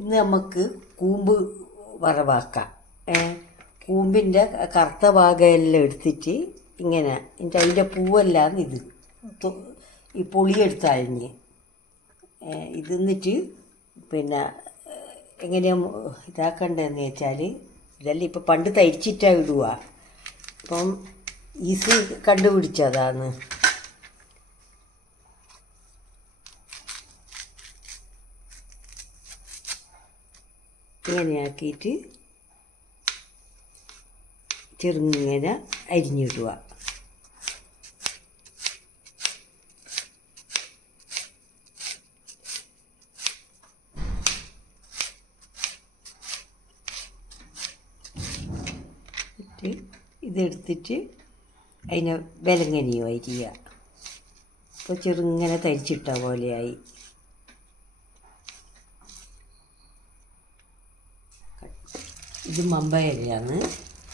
ഇന്ന് നമുക്ക് കൂമ്പ് വറവാക്കാം. കൂമ്പിൻ്റെ കറുത്ത ഭാഗമെല്ലാം എടുത്തിട്ട് ഇങ്ങനെ അതിൻ്റെ പൂവെല്ലാം ഇത് ഈ പൊളിയെടുത്തഴിഞ്ഞ് ഇത് എന്നിട്ട് പിന്നെ എങ്ങനെയാണ് ഇതാക്കണ്ടതെന്ന് വെച്ചാൽ ഇതെല്ലാം ഇപ്പം പണ്ട് തരിച്ചിട്ടാണ് ഇടുക. അപ്പം ഈസി കണ്ടുപിടിച്ചതാണ്. ഇങ്ങനെയാക്കിയിട്ട് ചെറുങ്ങനെ അരിഞ്ഞിടുക. ഇതെടുത്തിട്ട് അതിനെ വിലങ്ങനെയോ അരിയുക. അപ്പോൾ ചെറുങ്ങനെ തരിച്ചിട്ട പോലെയായി. ഇത് മമ്പയരയാണ്.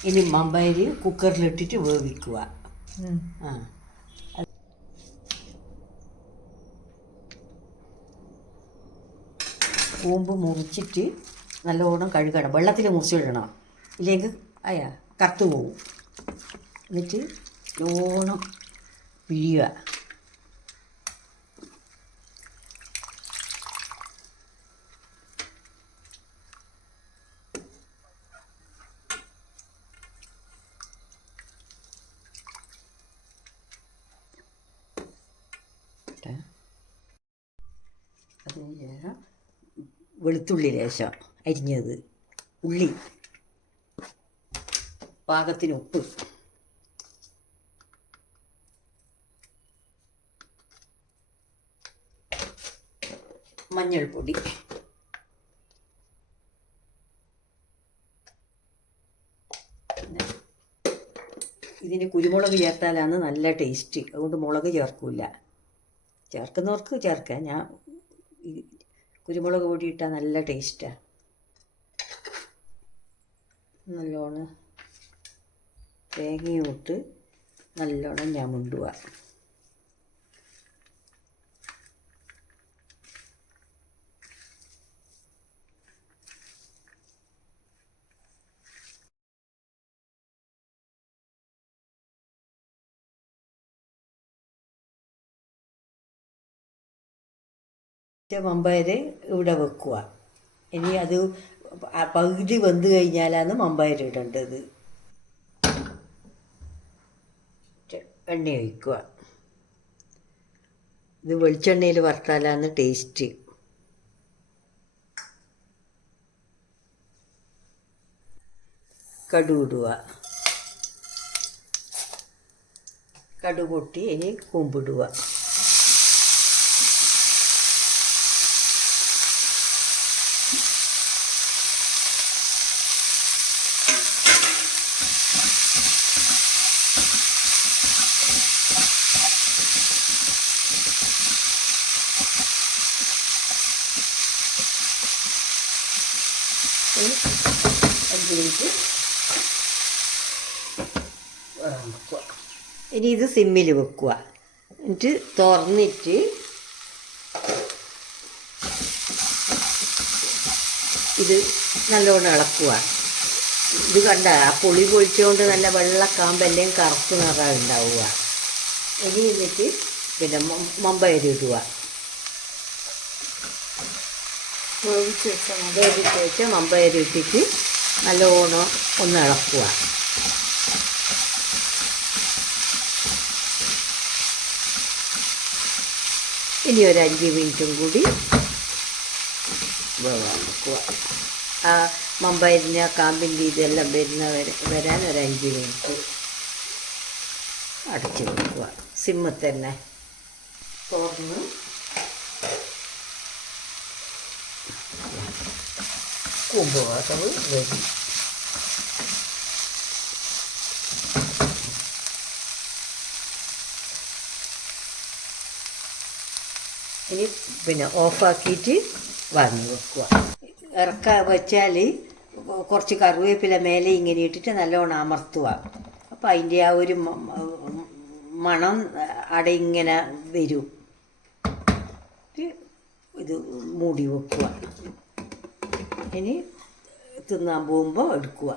ഇനി മമ്പയര് കുക്കറിലിട്ടിട്ട് വേവിക്കുക. കൂമ്പ് മുറിച്ചിട്ട് നല്ലോണം കഴുകണം. വെള്ളത്തിൽ മുറിച്ചിടണം, ഇല്ലെങ്കിൽ കറുത്തു പോവും. എന്നിട്ട് നല്ലോണം പിഴിയുക. അതിന് ശേഷം വെളുത്തുള്ളി ലേശം അരിഞ്ഞത്, ഉള്ളി, പാകത്തിന് ഉപ്പ്, മഞ്ഞൾപ്പൊടി, ഇതിന് കുരുമുളക് ചേർത്താലാണ് നല്ല ടേസ്റ്റ്. അതുകൊണ്ട് മുളക് ചേർക്കില്ല. ചേർക്കുന്നവർക്ക് ചേർക്കാം. ഞാൻ കുരുമുളക് പൊടി ഇട്ടാൽ നല്ല ടേസ്റ്റാണ്. നല്ലോണം തേങ്ങയും ഇട്ട് നല്ലോണം ഞമുണ്ടുക. മമ്പയർ ഇവിടെ വെക്കുക. ഇനി അത് പകുതി വെന്ത് കഴിഞ്ഞാലാണ് മമ്പയർ ഇടേണ്ടത്. എണ്ണ ഒഴിക്കുക. ഇത് വെളിച്ചെണ്ണയിൽ വറുത്താലാണ് ടേസ്റ്റ്. കടുക് ഇടുക. കടുക് പൊട്ടി ഇനി കൂമ്പിടുക. ഇനി ഇത് സിമ്മിൽ വെക്കുക. എന്നിട്ട് തുറന്നിട്ട് ഇത് നല്ലോണം ഇളക്കുക. ഇത് കണ്ട ആ പുളി പൊളിച്ചുകൊണ്ട് നല്ല വെള്ളക്കാമ്പെല്ലാം കറുത്ത് നിറം ഉണ്ടാവുക. ഇനി എന്നിട്ട് പിന്നെ മമ്പയർ ഇടുക. വേവിച്ച് വെച്ച മമ്പയർ ഇട്ടിട്ട് നല്ലോണം ഒന്ന് ഇളക്കുക. ഇനി ഒരു 5 മിനിറ്റും കൂടി വേവാൻ വെക്കുക. ആ മമ്പയറിന് കാമ്പിൻ്റെ ഇതെല്ലാം വരാൻ ഒരു 5 മിനിറ്റ് അടച്ച് വെക്കുക. സിമ്മിൽ തന്നെ തുറന്ന് കൂമ്പ് വറവ് റെഡി. ഇനി പിന്നെ ഓഫാക്കിയിട്ട് വാങ്ങി വെക്കുക. ഇറക്കാൻ വെച്ചാൽ കുറച്ച് കറിവേപ്പില മേലെ ഇങ്ങനെ ഇട്ടിട്ട് നല്ലോണം അമർത്തുക. അപ്പം അതിൻ്റെ ആ ഒരു മണം അവിടെ ഇങ്ങനെ വരും. ഇത് മൂടി വെക്കുക. ഇനി തിന്നാൻ പോകുമ്പോൾ എടുക്കുക.